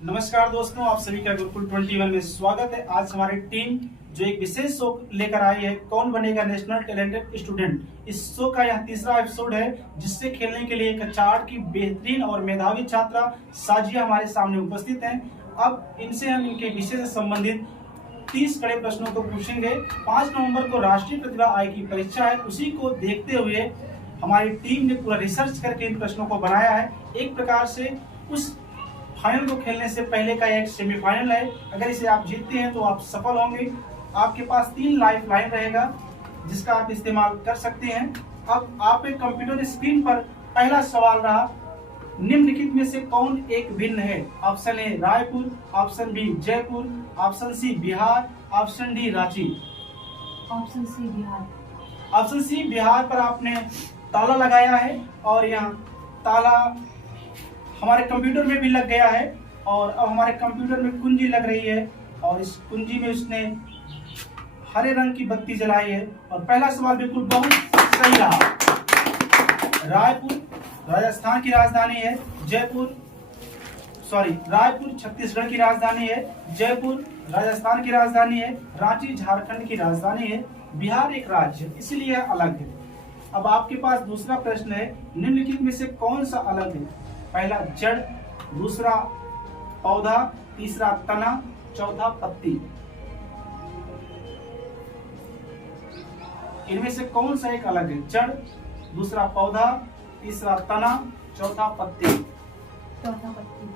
नमस्कार दोस्तों, आप सभी का गुरुकुल 21 में स्वागत है। आज हमारी टीम जो एक विशेष शो लेकर आई है, कौन बनेगा नेशनल टैलेंटेड स्टूडेंट। इस शो का यह तीसरा एपिसोड है, जिससे खेलने के लिए कचाड़ की बेहतरीन और मेधावी छात्रा साजिया हमारे सामने उपस्थित हैं। अब इनसे हम इनके विषय से संबंधित 30 कड़े प्रश्नों को पूछेंगे। 5 नवंबर को राष्ट्रीय प्रतिभा आयोग की परीक्षा है, उसी को देखते हुए हमारी टीम ने पूरा रिसर्च करके इन प्रश्नों को बनाया है। एक प्रकार से उस फाइनल को खेलने से पहले का एक सेमीफाइनल है। अगर इसे आप जीतते हैं तो आप सफल होंगे। आपके पास 3 लाइफ लाइन रहेगा, जिसका आप इस्तेमाल कर सकते हैं। अब आप एक कंप्यूटर स्क्रीन पर पहला सवाल रहा, निम्नलिखित में से कौन एक भिन्न है। Option A Raipur, option B Jaipur, option C Bihar, option D Ranchi. Option C Bihar. Option C Bihar पर आपने ताला लगाया है और यहाँ ताला हमारे कंप्यूटर में भी लग गया है और अब हमारे कंप्यूटर में कुंजी लग रही है और इस कुंजी में उसने हरे रंग की बत्ती जलाई है और पहला सवाल बिल्कुल बहुत सही रहा। रायपुर राजस्थान की राजधानी है, रायपुर छत्तीसगढ़ की राजधानी है, जयपुर राजस्थान की राजधानी है, रांची झारखंड की राजधानी है, बिहार एक राज्य है, इसलिए अलग है। अब आपके पास दूसरा प्रश्न है, निम्नलिखित में से कौन सा अलग है। पहला जड़, दूसरा पौधा, तीसरा तना, चौथा पत्ती। इनमें से कौन सा एक अलग है। जड़, दूसरा पौधा, तीसरा तना, चौथा पत्ती। चौथा पत्ती।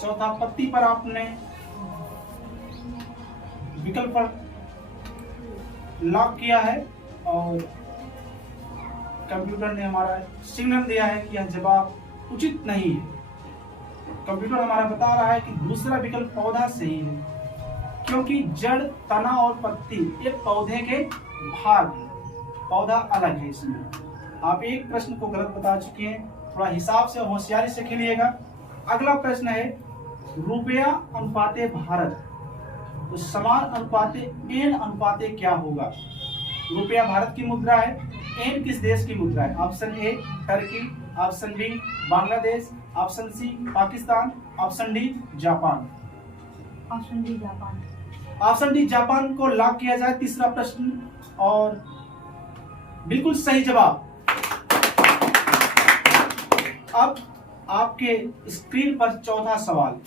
चौथा पत्ती पर आपने विकल्प पर लॉक किया है और कंप्यूटर ने हमारा सिग्नल दिया है कि यह जवाब उचित नहीं है। कंप्यूटर हमारा बता रहा है कि दूसरा विकल्प पौधा सही है, क्योंकि जड़, तना और पत्ती ये पौधे के भाग हैं, पौधा अलग है। इसमें आप एक प्रश्न को गलत बता चुके हैं, थोड़ा हिसाब से होशियारी से खेलिएगा। अगला प्रश्न है, रुपया अनुपाते भारत तो समान अनुपाते एन अनुपाते क्या होगा। रुपया भारत की मुद्रा है, एन किस देश की मुद्रा है। Option A Turkey, option B Bangladesh, option C Pakistan, option D Japan. Option D Japan. Option D Japan को लॉक किया जाए। तीसरा प्रश्न और बिल्कुल सही जवाब। अब आपके स्क्रीन पर चौथा सवाल,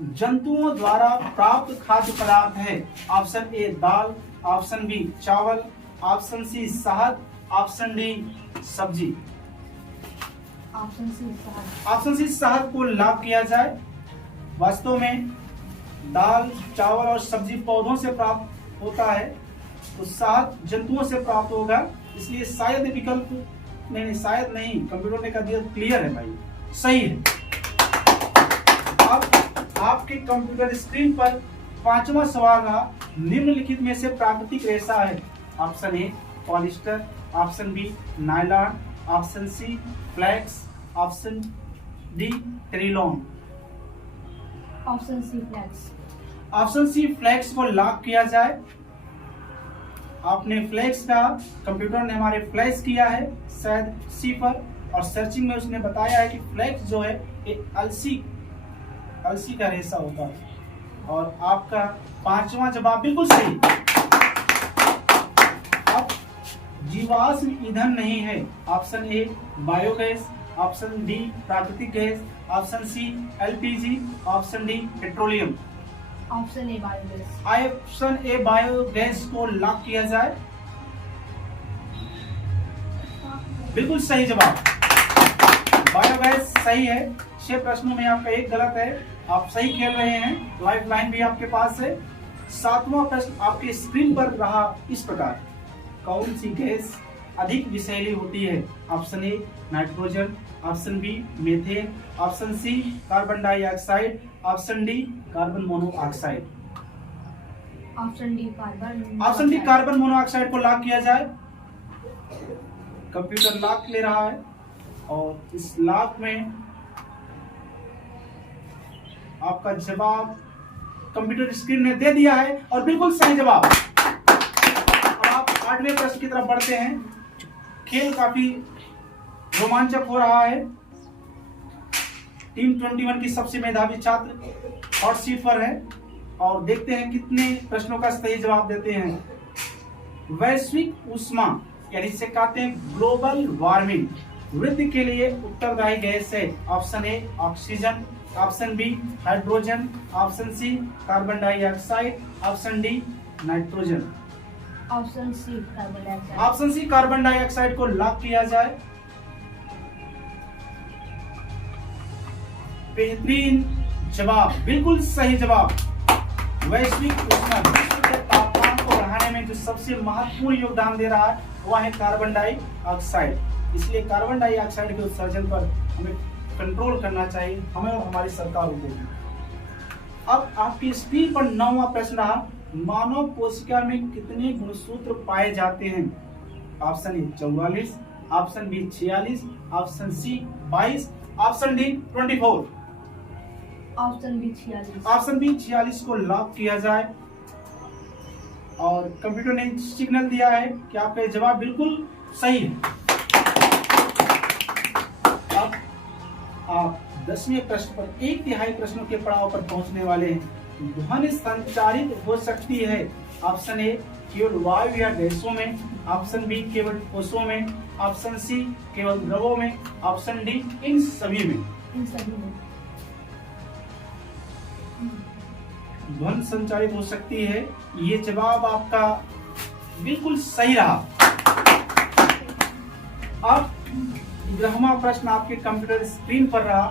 जंतुओं द्वारा प्राप्त खाद्य पदार्थ है। ऑप्शन ए दाल, ऑप्शन बी चावल, ऑप्शन सी शहद, ऑप्शन डी सब्जी। ऑप्शन सी शहद। ऑप्शन सी शहद को लॉक किया जाए। वास्तव में दाल, चावल और सब्जी पौधों से प्राप्त होता है, तो शहद जंतुओं से प्राप्त होगा, इसलिए शायद विकल्प नहीं, शायद नहीं, कंप्यूटर ने कह दिया क्लियर है भाई, सही है। अब आपके कंप्यूटर स्क्रीन पर 5वां सवाल रहा, निम्नलिखित में से प्राकृतिक रेशा है। Option A polyester, option B nylon, option C flax, option D terylene. Option C flax. Option C flax को लॉक किया जाए। आपने फ्लैक्स का, कंप्यूटर ने हमारे फ्लैश किया है शायद सी पर, और सर्चिंग में उसने बताया है कि फ्लैक्स जो है ये अलसी का रेशा होता है, और आपका 5वां जवाब बिल्कुल सही। अब जीवाश्म ईंधन नहीं है। Option A biogas, option D प्राकृतिक gas, option C LPG, option D petroleum. Option A biogas. Option A biogas को लॉक किया जाए। बिल्कुल सही जवाब, बायोगैस सही है। 6 प्रश्नों में आपका एक गलत है, आप सही खेल रहे हैं, लाइफ लाइन भी आपके पास है। 7वां प्रश्न आपके स्क्रीन पर रहा इस प्रकार, कौन सी गैस अधिक विषैली होती है। Option A nitrogen, option B methane, option C carbon dioxide, option D carbon monoxide. Option D carbon. Option D carbon monoxide को लॉक किया जाए। कंप्यूटर लॉक ले रहा है और इस लॉक में आपका जवाब कंप्यूटर स्क्रीन ने दे दिया है और बिल्कुल सही जवाब। अब आप 8वें प्रश्न की तरफ बढ़ते हैं। खेल काफी रोमांचक हो रहा है। टीम 21 की सबसे मेधावी छात्र हॉट सीट पर है और देखते हैं कितने प्रश्नों का सही जवाब देते हैं। वैश्विक ऊष्मा यानी इसे कहते हैं ग्लोबल वार्मिंग वृद्धि के लिए उत्तरदायी गैस है। Option A oxygen, option B hydrogen, option C carbon dioxide, option D nitrogen. Option C carbon dioxide. Option C carbon dioxide को लॉक किया जाए। बेहतरीन जवाब, बिल्कुल सही जवाब। वैश्विक उष्मा विश्व के तापमान को बढ़ाने में जो सबसे महत्वपूर्ण योगदान दे रहा है वह है कार्बन डाइऑक्साइड। इसलिए कार्बन डाइऑक्साइड के उत्सर्जन पर हमें कंट्रोल करना चाहिए, हमें और हमारी सरकारों को भी। अब आपकी स्क्रीन पर 9वां प्रश्न रहा, मानव कोशिका में कितने गुणसूत्र पाए जाते हैं? Option A 44, option B 46, option C 22, option D 24। Option B 46। Option B 46 को लॉक किया जाए और कंप्यूटर ने सिग्नल दिया है कि आपका जवाब बिल्कुल सही है। अब आप 10वें प्रश्न पर 1/3 प्रश्नों के पड़ाव पर पहुंचने वाले हैं। ध्वनि संचारित हो सकती है। ऑप्शन ए केवल वायु या गैसों में, ऑप्शन बी केवल ठोसों में, ऑप्शन सी केवल द्रवों में, ऑप्शन डी इन सभी में। इन सभी में। ध्वनि संचारित हो सकती है, ये जवाब आपका बिल्कुल सही रहा। अब 11वां प्रश्न आपके कंप्यूटर स्क्रीन पर रहा,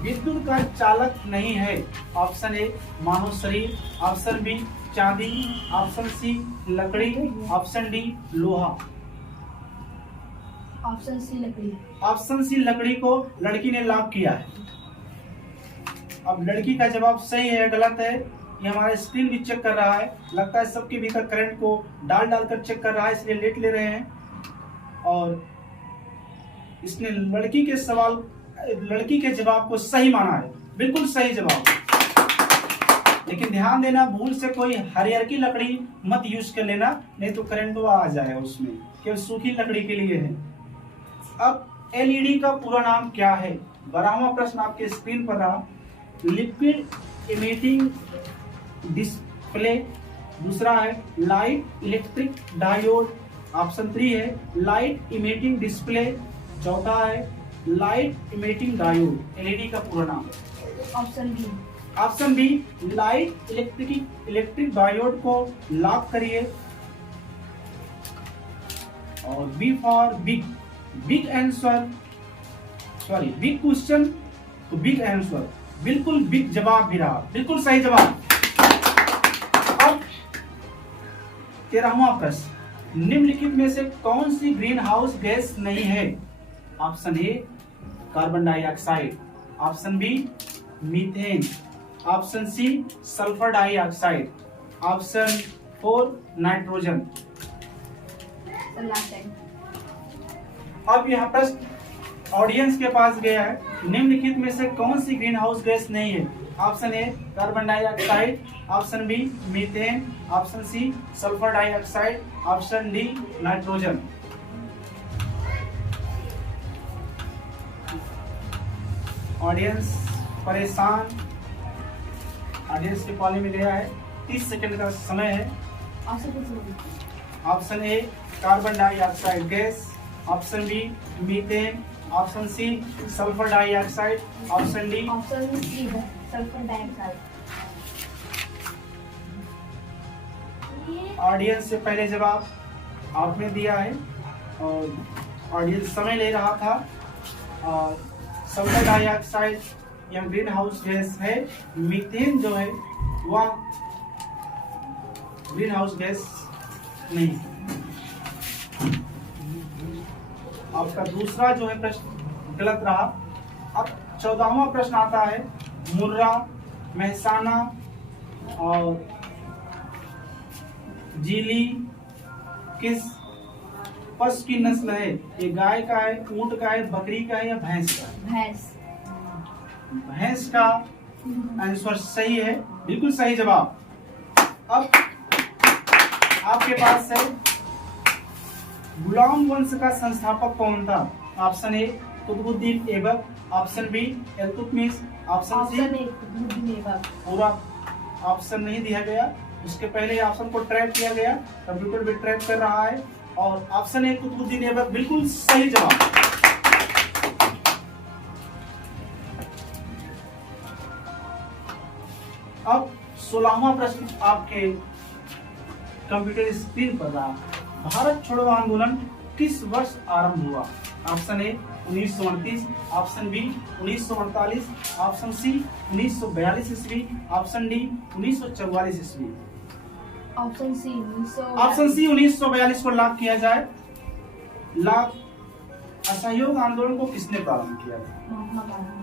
विद्युत का चालक नहीं है। ऑप्शन ए मानव शरीर, ऑप्शन बी चांदी, ऑप्शन सी लकड़ी, ऑप्शन डी लोहा। ऑप्शन सी लकड़ी। ऑप्शन सी लकड़ी को लड़की ने लॉक किया है। अब लड़की का जवाब सही है या गलत है ये हमारा स्क्रीन भी चेक कर रहा है। लगता है सबके भीतर करंट को डाल कर चेक कर रहा है, इसलिए लेट ले रहे हैं। और इसने लड़की के जवाब को सही माना है, बिल्कुल सही जवाब। लेकिन ध्यान देना, भूल से कोई हरियर की लकड़ी मत यूज कर लेना, नहीं तो करंट आ जाएगा उसमें। केवल सूखी लकड़ी के लिए है। अब एलईडी का पूरा नाम क्या है? 12वां प्रश्न आपके स्क्रीन पर रहा, लिक्विड इमिटिंग डिस्प्ले। दूसरा है लाइट इलेक्ट्रिक डायोड। ऑप्शन 3 है लाइट इमिटिंग डिस्प्ले। चौथा है लाइट इमिटिंग डायोड। एलईडी का पूरा नाम। Option B. Option B light electric diode को लॉक करिए। और B for big answer, sorry big question तो बिग आंसर, बिल्कुल बिग जवाब भी रहा, बिल्कुल सही जवाब। अब 13वां प्रश्न, निम्नलिखित में से कौन सी ग्रीन हाउस गैस नहीं है? Option A carbon dioxide, option B methane, option C sulphur dioxide, option 4 nitrogen. अब यह प्रश्न ऑडियंस के पास गया है, निम्नलिखित में से कौन सी ग्रीन हाउस गैस नहीं है? Option A carbon dioxide, option B methane, option C sulphur dioxide, option D nitrogen. Audience परेशान, ऑडियंस के कॉल में गया है। 30 सेकंड का समय है। Option A carbon dioxide gas, option B methane, option C sulphur dioxide, option D option C sulphur dioxide. Audience से पहले जवाब आपने दिया है और ऑडियंस समय ले रहा था। और सल्फर डाइऑक्साइड या ग्रीन हाउस गैस है। मीथेन जो है वह ग्रीन हाउस गैस नहीं। आपका दूसरा जो है प्रश्न गलत रहा। अब 14वां प्रश्न आता है, मुर्रा, मेहसाना और जीली किस पशु की नस्ल है? ये गाय का है, ऊंट का है, बकरी का है या भैंस का? भैंस। भैंस का आंसर सही है, बिल्कुल सही जवाब। अब आपके पास है गुलाम वंश का संस्थापक कौन था? Option A Qutbuddin Aibak, option B Iltutmish, option C option A Qutbuddin Aibak. पूरा ऑप्शन नहीं दिया गया, उसके पहले ऑप्शन को ट्रैप किया गया, कंप्यूटर भी ट्रैप कर रहा है और ऑप्शन ए कुतुबुद्दीन ऐबक बिल्कुल सही जवाब। अब 16वां प्रश्न आपके कंप्यूटर स्क्रीन पर रहा। भारत छोड़ो आंदोलन किस वर्ष आरंभ हुआ? Option A 1929, option B 1948, option C 1942 ईस्वी, ऑप्शन डी 1944 ईस्वी। ऑप्शन सी ऑप्शन सी 1942 को लॉक किया जाए। लॉक। असहयोग आंदोलन को किसने प्रारंभ किया था?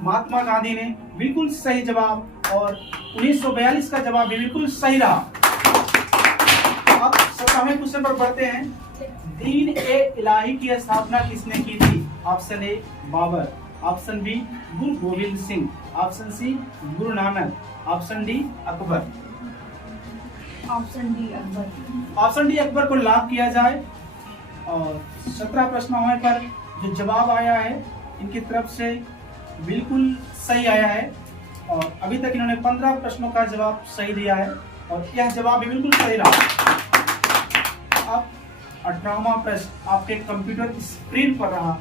महात्मा गांधी ने। बिल्कुल सही जवाब और 1942 का जवाब भी बिल्कुल सही रहा। अब 17वें क्वेश्चन पर बढ़ते हैं। दीन ए इलाही की स्थापना किसने की थी? Option A Babar, option B Guru Gobind Singh, option C Guru Nanak, option D Akbar. Option D Akbar. Option D Akbar को लॉक किया जाए और 17 प्रश्न होने पर जो जवाब आया है इनकी तरफ से बिल्कुल सही आया है और अभी तक इन्होंने 15 प्रश्नों का जवाब सही दिया है और यह जवाब भी बिल्कुल सही रहा। अब 18वां प्रश्न आपके कंप्यूटर स्क्रीन पर रहा।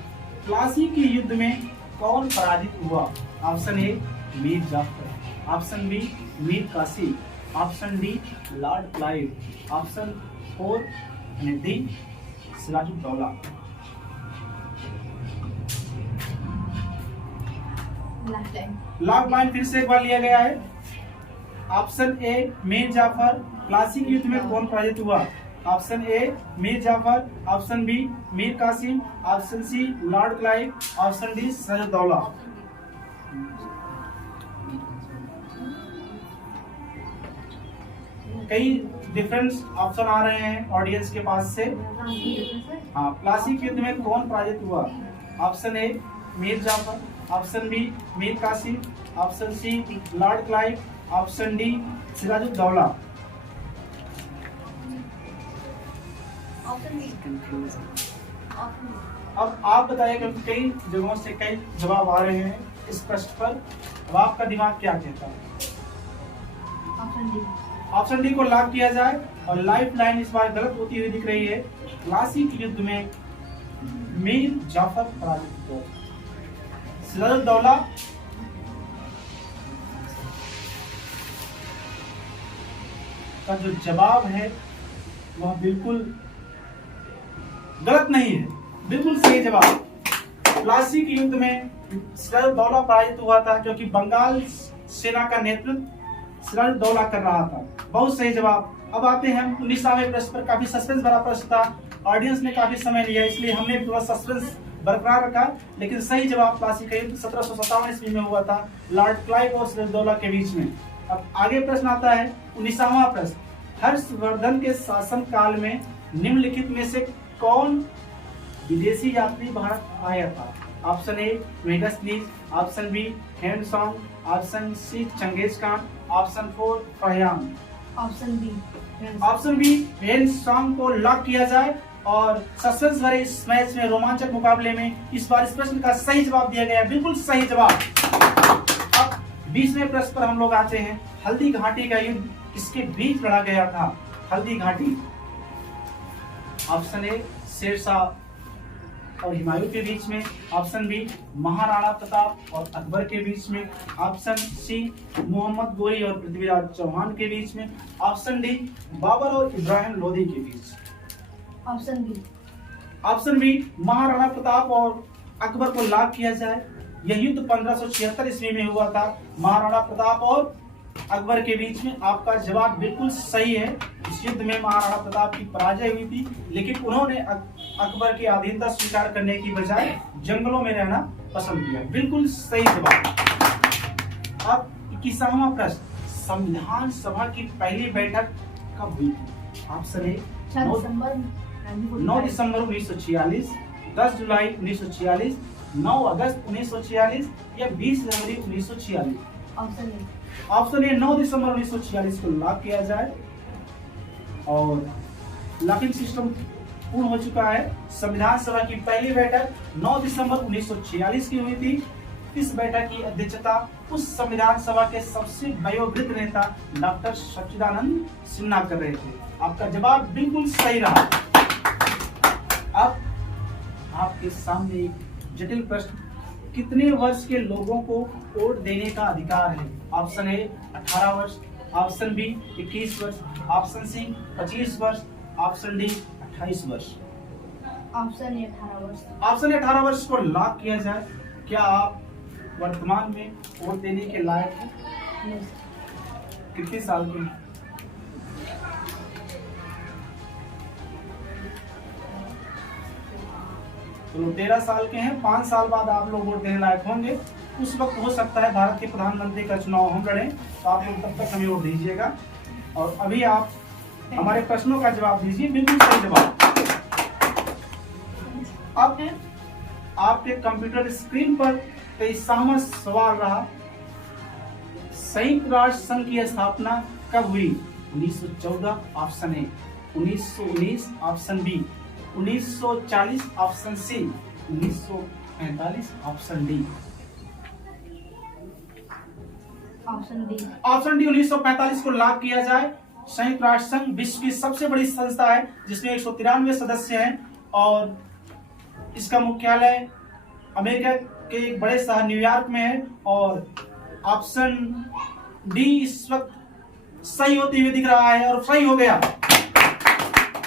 प्लासी के युद्ध में कौन पराजित हुआ? Option A Mir Jafar, option B Mir Qasim, option D Lord Clive, option 4 यानी डी सिराजुद्दौला। लॉक लाइन फिर से एक बार लिया गया है। Option A Mir Jafar. प्लासी के युद्ध में कौन पराजित हुआ? Option A Mir Jafar, option B Mir Qasim, option C Lord Clive, option D Sirajuddaulah. कई डिफरेंट ऑप्शन आ रहे हैं ऑडियंस के पास से। हाँ, प्लासी के युद्ध में कौन पराजित हुआ? Option A Mir Jafar, option B Mir Qasim, option C Lord Clive, option D Sirajuddaula. अब आप बताइए क्योंकि कई जगहों से कई जवाब आ रहे हैं इस प्रश्न पर। अब आपका दिमाग क्या कहता है? Option D. ऑप्शन डी को लॉक किया जाए और लाइफ लाइन इस बार गलत होती हुई दिख रही है। प्लासी के युद्ध में मीर जाफर पराजित हुआ। सिराजुद्दौला का जो जवाब है वह बिल्कुल गलत नहीं है, बिल्कुल सही जवाब। प्लासी के युद्ध में सिराजुद्दौला पराजित हुआ था क्योंकि बंगाल सेना का नेतृत्व सिराजुद्दौला कर रहा था। बहुत सही जवाब। अब आते हैं हम 19वें प्रश्न पर। काफी सस्पेंस भरा प्रश्न था, ऑडियंस ने काफी समय लिया इसलिए हमने थोड़ा सस्पेंस बरकरार रखा, लेकिन सही जवाब प्लासी का युद्ध 1757 ईस्वी में हुआ था लॉर्ड क्लाइव और सिराजुद्दौला के बीच में। अब आगे प्रश्न आता है 19वां प्रश्न। हर्षवर्धन के शासन काल में निम्नलिखित में से कौन विदेशी यात्री भारत आया था? ऑप्शन ए वेगस लीज, option B Hiuen Tsang, option C Genghis Khan, option 4 Fahien. Option B. Option B Hiuen Tsang को लॉक किया जाए और सस्पेंस भरे इस मैच में, रोमांचक मुकाबले में इस बार इस प्रश्न का सही जवाब दिया गया, बिल्कुल सही जवाब। अब 20वें प्रश्न पर हम लोग आते हैं। हल्दी घाटी का युद्ध किसके बीच लड़ा गया था? हल्दी घाटी। ऑप्शन ए शेरशाह और हुमायूं के बीच में, ऑप्शन बी महाराणा प्रताप और अकबर के बीच में, ऑप्शन सी मोहम्मद गोरी और पृथ्वीराज चौहान के बीच में, ऑप्शन डी बाबर और इब्राहिम लोदी के बीच। Option B. Option B Maharana Pratap और अकबर को लॉक किया जाए। यह युद्ध 1576 ईस्वी में हुआ था, महाराणा प्रताप और अकबर के बीच में। आपका जवाब बिल्कुल सही है। इस युद्ध में महाराणा प्रताप की पराजय हुई थी, लेकिन उन्होंने अकबर की अधीनता स्वीकार करने की बजाय जंगलों में रहना पसंद किया, बिल्कुल सही जवाब। अब 21वां प्रश्न। संविधान सभा की पहली बैठक कब हुई थी? ऑप्शन ए 9 दिसंबर 1946, 10 जुलाई 1946, 9 अगस्त 1946 या 20 जनवरी 1946। Option A. ऑप्शन ए 9 दिसंबर 1946 को लॉक किया जाए और लॉकिंग सिस्टम पूर्ण हो चुका है। संविधान सभा की पहली बैठक 9 दिसंबर 1946 की हुई थी। इस बैठक की अध्यक्षता उस संविधान सभा के सबसे वयोवृद्ध नेता डॉक्टर सच्चिदानंद सिन्हा कर रहे थे। आपका जवाब बिल्कुल सही रहा। अब आपके सामने एक जटिल प्रश्न, कितने वर्ष के लोगों को वोट देने का अधिकार है? ऑप्शन ए 18 वर्ष, ऑप्शन बी 21 वर्ष, ऑप्शन सी 25 वर्ष, ऑप्शन डी 28 वर्ष। ऑप्शन ए 18 वर्ष। ऑप्शन ए 18 वर्ष को लॉक किया जाए। क्या आप वर्तमान में वोट देने के लायक हैं? नहीं। कितने साल के हैं? तो 13 साल के हैं। 5 साल बाद आप लोग वोट देने लायक होंगे। उस वक्त हो सकता है भारत के प्रधानमंत्री का चुनाव हम लड़ें, तो आप लोग तब तक हमें वोट दीजिएगा। और अभी आप हमारे प्रश्नों का जवाब दीजिए, बिल्कुल सही जवाब। अब आपके कंप्यूटर स्क्रीन पर 23वां सवाल रहा, संयुक्त राष्ट्र संघ की स्थापना कब हुई? 1914 option A, 1919 option B, 1940 option C, 1945 option D. Option D. Option D 1945 को लॉक किया जाए। संयुक्त राष्ट्र संघ विश्व की सबसे बड़ी संस्था है जिसमें 193 सदस्य हैं और इसका मुख्यालय अमेरिका के एक बड़े शहर न्यूयॉर्क में है। और ऑप्शन डी इस वक्त सही होते हुए दिख रहा है और सही हो गया।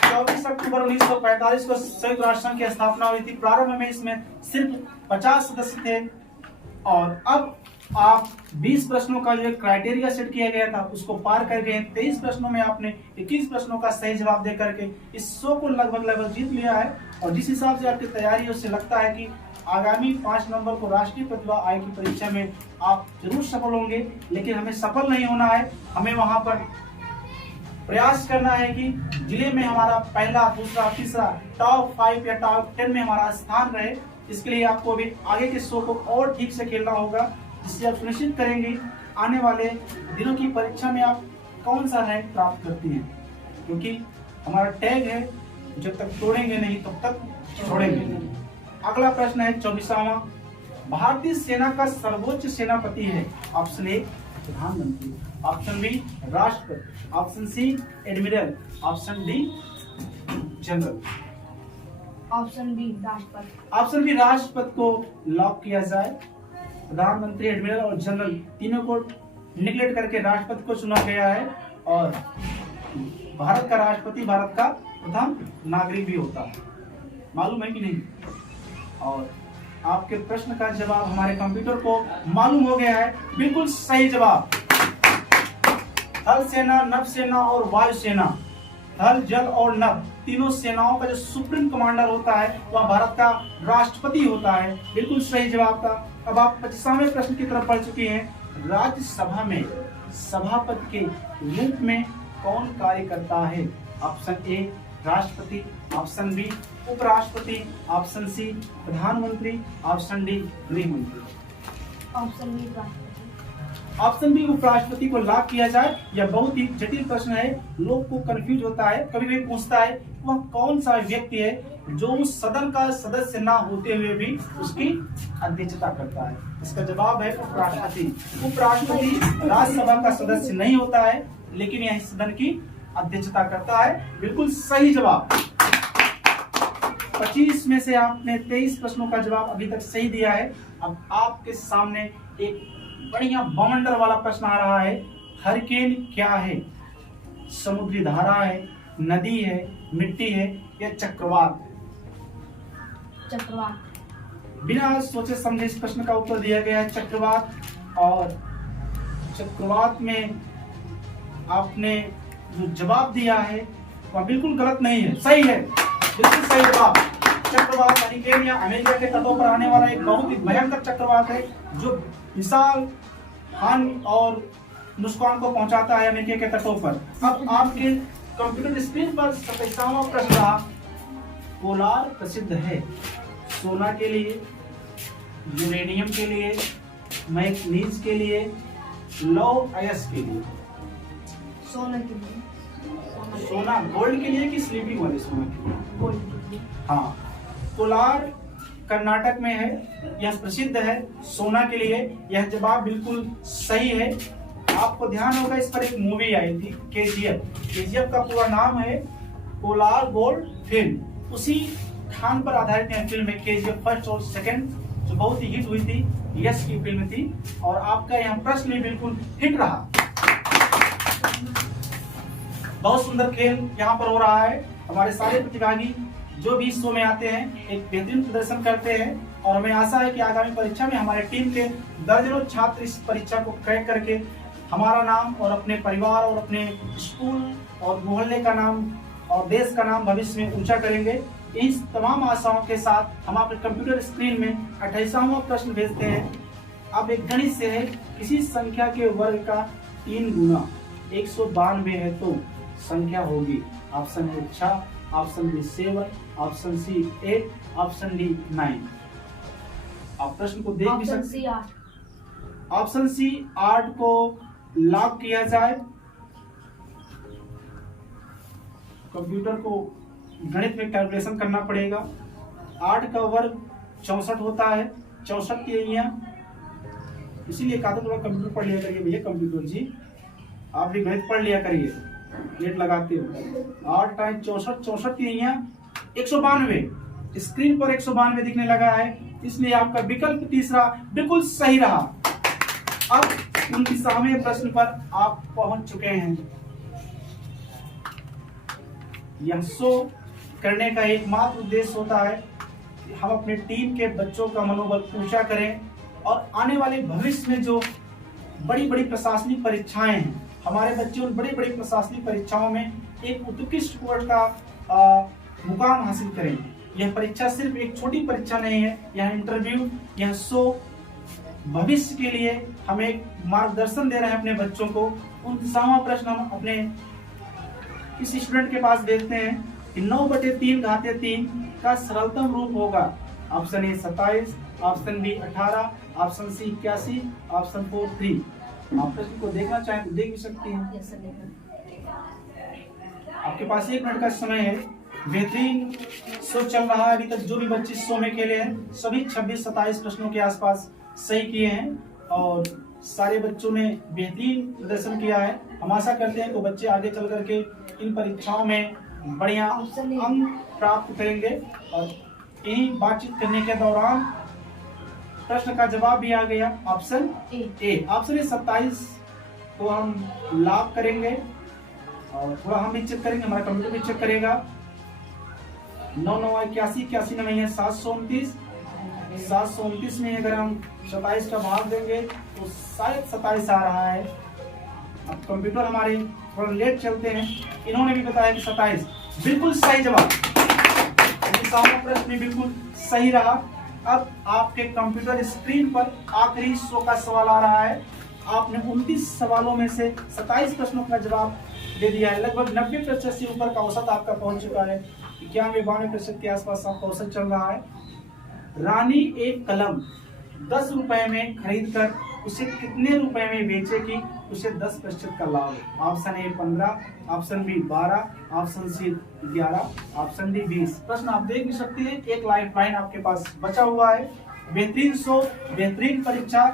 24 अक्टूबर 1945 को संयुक्त राष्ट्र संघ की स्थापना हुई थी। प्रारंभ में इसमें सिर्फ 50 सदस्य थे और अब आप 20 प्रश्नों का जो क्राइटेरिया सेट किया गया था उसको पार कर गए। 23 प्रश्नों में आपने 21 प्रश्नों का सही जवाब दे करके इस शो को लगभग जीत लिया है। और जिस हिसाब से आपकी तैयारी है उससे लगता है कि आगामी 5 नवंबर को राष्ट्रीय प्रतिभा आयोग की परीक्षा में आप जरूर सफल होंगे। लेकिन हमें सफल नहीं होना है, हमें वहां पर प्रयास करना है कि जिले में हमारा पहला, दूसरा, तीसरा, टॉप 5 या टॉप 10 में हमारा स्थान रहे। इसके लिए आपको अभी आगे के शो को और ठीक से खेलना होगा, जिससे आप सुनिश्चित करेंगे आने वाले दिनों की परीक्षा में आप कौन सा रैंक प्राप्त करती हैं। क्योंकि हमारा टैग है, जब तक तोड़ेंगे नहीं तब तक छोड़ेंगे नहीं। अगला प्रश्न है 24वां, भारतीय सेना का सर्वोच्च सेनापति है? ऑप्शन ए प्रधानमंत्री, ऑप्शन बी राष्ट्रपति, option C admiral, option D general. Option B राष्ट्रपति। ऑप्शन बी राष्ट्रपति को लॉक किया जाए। प्रधानमंत्री, एडमिरल और जनरल तीनों को निगलेक्ट करके राष्ट्रपति को चुना गया है। और भारत का राष्ट्रपति भारत का प्रथम नागरिक भी होता है, मालूम है कि नहीं? और आपके प्रश्न का जवाब हमारे कंप्यूटर को मालूम हो गया है, बिल्कुल सही जवाब। थल सेना, नभ सेना और वायु सेना, थल, जल और नभ तीनों सेनाओं का जो सुप्रीम कमांडर होता है वह भारत का राष्ट्रपति होता है। बिल्कुल सही जवाब था। अब आप 25वें प्रश्न की तरफ बढ़ चुके हैं। राज्यसभा में सभापति के रूप में कौन कार्य करता है? ऑप्शन ए राष्ट्रपति, ऑप्शन बी उपराष्ट्रपति, ऑप्शन सी प्रधानमंत्री, ऑप्शन डी गृह मंत्री। ऑप्शन बी राष्ट्रपति। ऑप्शन बी उपराष्ट्रपति को लॉक किया जाए। यह बहुत ही जटिल प्रश्न है, लोग को कंफ्यूज होता है, कभी भी पूछता है वह कौन सा व्यक्ति है जो उस सदन का सदस्य ना होते हुए भी उसकी अध्यक्षता करता है। इसका जवाब है उपराष्ट्रपति। उपराष्ट्रपति राज्यसभा का सदस्य नहीं होता है, लेकिन यह सदन की अध्यक्षता करता है। बिल्कुल सही जवाब। 25 में से आपने 23 प्रश्नों का जवाब अभी तक सही दिया है। अब आपके सामने एक बढ़िया बवंडर वाला प्रश्न आ रहा है। हरिकेन क्या है? समुद्री धारा है, नदी है, मिट्टी है या चक्रवात? चक्रवात। बिना सोचे समझे इस प्रश्न का उत्तर दिया गया है चक्रवात। और चक्रवात में आपने जो जवाब दिया है वह बिल्कुल गलत नहीं है, सही है, बिल्कुल सही जवाब। चक्रवात हरिकेन या अमेरिका के तटों पर आने वाला एक बहुत ही भयंकर चक्रवात है जो विशाल हानि और नुकसान को पहुंचाता है अमेरिका के तटों पर। अब आपके कंप्यूटर स्क्रीन पर 27वां प्रश्न रहा। पोलार प्रसिद्ध है सोना के लिए, यूरेनियम के लिए, मैग्नीज के लिए, लौह अयस्क के लिए। सोने के लिए। सोना गोल्ड के लिए कि स्लीपिंग वाले सोना के लिए? गोल्ड के लिए। हाँ, कोलार कर्नाटक में है, यह प्रसिद्ध है सोना के लिए। यह जवाब बिल्कुल सही है। आपको ध्यान होगा इस पर एक मूवी आई थी केजीएफ। केजीएफ का पूरा नाम है कोलार गोल्ड फिल्म। उसी खान पर आधारित यह फिल्म है केजीएफ फर्स्ट और सेकंड, जो बहुत ही हिट हुई थी, यश की फिल्म थी। और आपका यह प्रश्न भी बिल्कुल हिट रहा। बहुत सुंदर खेल यहाँ पर हो रहा है। हमारे सारे प्रतिभागी जो भी इस शो में आते हैं एक बेहतरीन प्रदर्शन करते हैं, और हमें आशा है कि आगामी परीक्षा में हमारे टीम के दर्जनों छात्र इस परीक्षा को क्रैक करके हमारा नाम और अपने परिवार और अपने स्कूल और मोहल्ले का नाम और देश का नाम भविष्य में ऊंचा करेंगे। इस तमाम आशाओं के साथ हम आपके कंप्यूटर स्क्रीन में 28वां प्रश्न भेजते हैं। अब एक गणित से है, किसी संख्या के वर्ग का 3 गुना 192 है तो संख्या होगी। Option A 6, option B 7, option C 8, option D 9। आप प्रश्न को देख भी ऑप्शन सकते सी 8। ऑप्शन सी 8 को लॉक किया जाए। कंप्यूटर को गणित में कैलकुलेशन करना पड़ेगा। 8 का वर्ग 64 होता है, 64 की इकाइयां, इसीलिए कहा था थोड़ा कंप्यूटर पढ़ लिया करिए भैया। कंप्यूटर जी आप भी गणित पढ़ लिया करिए, गेट लगाते हो। 8 टाइम 64, 64 की इकाइयां 192। स्क्रीन पर 192 दिखने लगा है, इसलिए आपका विकल्प तीसरा बिल्कुल सही रहा। अब 29वें प्रश्न पर आप पहुंच चुके हैं। यह शो करने का एकमात्र उद्देश्य होता है कि हम अपने टीम के बच्चों का मनोबल ऊंचा करें, और आने वाले भविष्य में जो बड़ी बड़ी प्रशासनिक परीक्षाएं हैं, हमारे बच्चे उन बड़ी बड़ी प्रशासनिक परीक्षाओं में एक उत्कृष्ट स्कोर का मुकाम हासिल करें। यह परीक्षा सिर्फ एक छोटी परीक्षा नहीं है, यह इंटरव्यू, यह शो भविष्य के लिए हम एक मार्गदर्शन दे रहे हैं अपने बच्चों को। 29वां प्रश्न हम अपने इस स्टूडेंट के पास देखते हैं कि 9/3 घाते 3 का सरलतम रूप होगा। Option A 27, option B 18, option C 81, option 4 3। आप प्रश्न को देखना चाहें तो देख भी सकती हैं। Yes sir. आपके पास 1 मिनट का समय है। बेहतरीन शो चल रहा है। अभी तक जो भी बच्चे इस शो में खेले हैं सभी 26-27 प्रश्नों के आसपास सही किए हैं, और सारे बच्चों ने बेहतरीन प्रदर्शन किया है। हम आशा करते हैं कि बच्चे आगे चल करके इन परीक्षाओं में बढ़िया अंक प्राप्त करेंगे। और यही बातचीत करने के दौरान प्रश्न का जवाब भी आ गया, ऑप्शन ए। ऑप्शन ए 27 को हम लॉक करेंगे, और थोड़ा हम भी चेक करेंगे, हमारा कंप्यूटर भी चेक करेगा। 9 9 81, 81 में है 729, 729 में अगर हम 27 का भाग देंगे तो शायद 27 आ रहा है। अब कंप्यूटर हमारे थोड़ा लेट चलते हैं, इन्होंने भी बताया कि 27 बिल्कुल सही जवाब। प्रश्न भी बिल्कुल सही रहा। अब आपके कंप्यूटर स्क्रीन पर आखिरी शो का सवाल आ रहा है। आपने 29 सवालों में से 27 प्रश्नों का जवाब दे दिया है। लगभग 90% से ऊपर का औसत आपका पहुंच चुका है। 91-92% के आसपास आपका औसत चल रहा है। रानी एक कलम 10 रुपए में खरीद कर उसे कितने रुपए में बेचेगी, उसे 10% का लाभ। Option A 15, option B 12, option C 11, option D 20। प्रश्न आप देख भी सकते हैं। एक लाइफ लाइन आपके पास बचा हुआ है। बेहतरीन शो, बेहतरीन परीक्षा,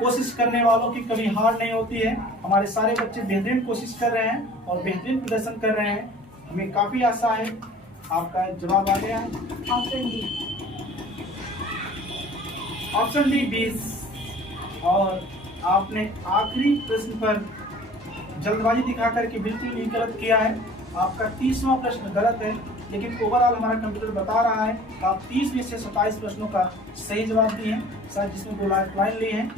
कोशिश करने वालों की कभी हार नहीं होती है। हमारे सारे बच्चे बेहतरीन कोशिश कर रहे हैं और बेहतरीन प्रदर्शन कर रहे हैं। हमें काफी आशा है आपका जवाब आ गया है। Option D. Option D 20। और आपने आखिरी प्रश्न पर जल्दबाजी दिखा करके बिल्कुल ही गलत किया है। आपका 30वां प्रश्न गलत है, लेकिन ओवरऑल हमारा कंप्यूटर बता रहा है कि आप 30 में से 27 प्रश्नों का सही जवाब दिए हैं। शायद जिसमें 2 लाइफ लाइन लिए हैं,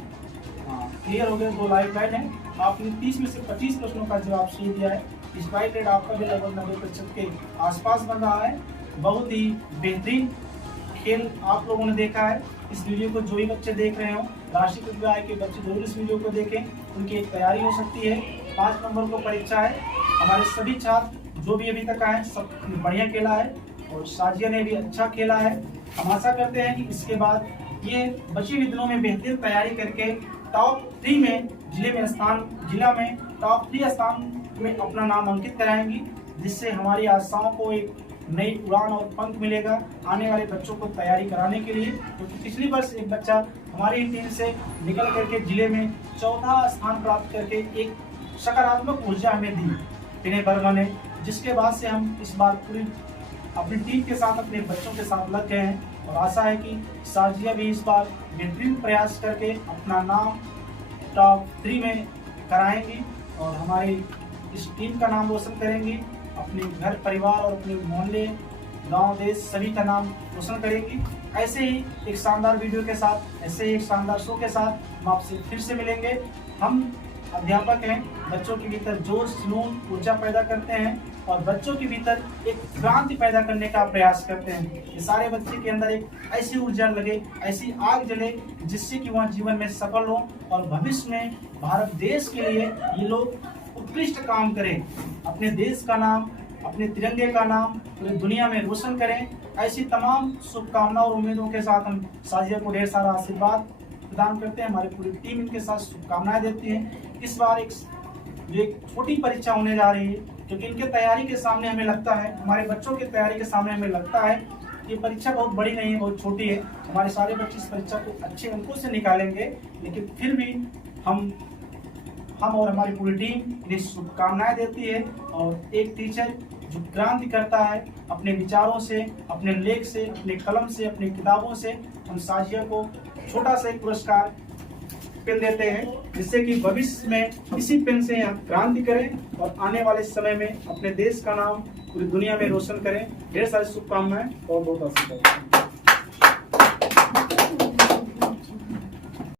क्लियर हो गया, 2 लाइफ लाइन है। आपने 30 में से 25 प्रश्नों का जवाब सही दिया है। स्ट्राइक रेट आपका भी लगभग 90% के आसपास बन रहा है। बहुत ही बेहतरीन खेल आप लोगों ने देखा है। इस वीडियो को जो भी बच्चे देख रहे हो, राष्ट्रीय विद्यालय के बच्चे जरूर इस वीडियो को देखें, उनकी एक तैयारी हो सकती है। 5 नंबर को परीक्षा है। हमारे सभी छात्र जो भी अभी तक आए सब बढ़िया खेला है, और साजिया ने भी अच्छा खेला है। हम आशा करते हैं कि इसके बाद ये बचे हुए दिनों में बेहतरीन तैयारी करके टॉप 3 में जिला में टॉप 3 स्थान में अपना नाम अंकित कराएंगी, जिससे हमारी आशाओं को एक नई उड़ान और पंख मिलेगा आने वाले बच्चों को तैयारी कराने के लिए। क्योंकि पिछली वर्ष एक बच्चा हमारी टीम से निकल करके जिले में 14 स्थान प्राप्त करके एक सकारात्मक ऊर्जा हमें दी विनय वर्मा ने, जिसके बाद से हम इस बार पूरी अपनी टीम के साथ अपने बच्चों के साथ लग गए हैं और आशा है कि साजिया भी इस बार बेहतरीन प्रयास करके अपना नाम टॉप 3 में कराएंगी और हमारी इस टीम का नाम रोशन करेंगी, अपने घर परिवार और अपने मोहल्ले गांव देश सभी का नाम रोशन करेंगी। ऐसे ही एक शानदार वीडियो के साथ, ऐसे ही एक शानदार शो के साथ हम आपसे फिर से मिलेंगे। हम अध्यापक हैं, बच्चों के भीतर जोश जुनून ऊर्जा पैदा करते हैं और बच्चों के भीतर एक क्रांति पैदा करने का प्रयास करते हैं। ये सारे बच्चे के अंदर एक ऐसी ऊर्जा लगे, ऐसी आग जले, जिससे कि वह जीवन में सफल हो और भविष्य में भारत देश के लिए ये लोग उत्कृष्ट काम करें, अपने देश का नाम, अपने तिरंगे का नाम पूरी दुनिया में रोशन करें। ऐसी तमाम शुभकामनाओं और उम्मीदों के साथ हम साजिया को ढेर सारा आशीर्वाद प्रदान करते हैं। हमारी पूरी टीम इनके साथ शुभकामनाएं देती है। इस बार एक छोटी परीक्षा होने जा रही है, क्योंकि इनके तैयारी के सामने हमें लगता है, हमारे बच्चों की तैयारी के सामने हमें लगता है ये परीक्षा बहुत बड़ी नहीं है, बहुत छोटी है। हमारे सारे बच्चे इस परीक्षा को अच्छे अंकों से निकालेंगे, लेकिन फिर भी हम और हमारी पूरी टीम इन्हें शुभकामनाएं देती है। और एक टीचर जो क्रांति करता है अपने विचारों से, अपने लेख से, अपने कलम से, अपनी किताबों से, हम साजिया को छोटा सा एक पुरस्कार पेन देते हैं, जिससे कि भविष्य में इसी पेन से हम क्रांति करें और आने वाले समय में अपने देश का नाम पूरी दुनिया में रोशन करें। ढेर सारी शुभकामनाएं और बहुत आशीर्वाद।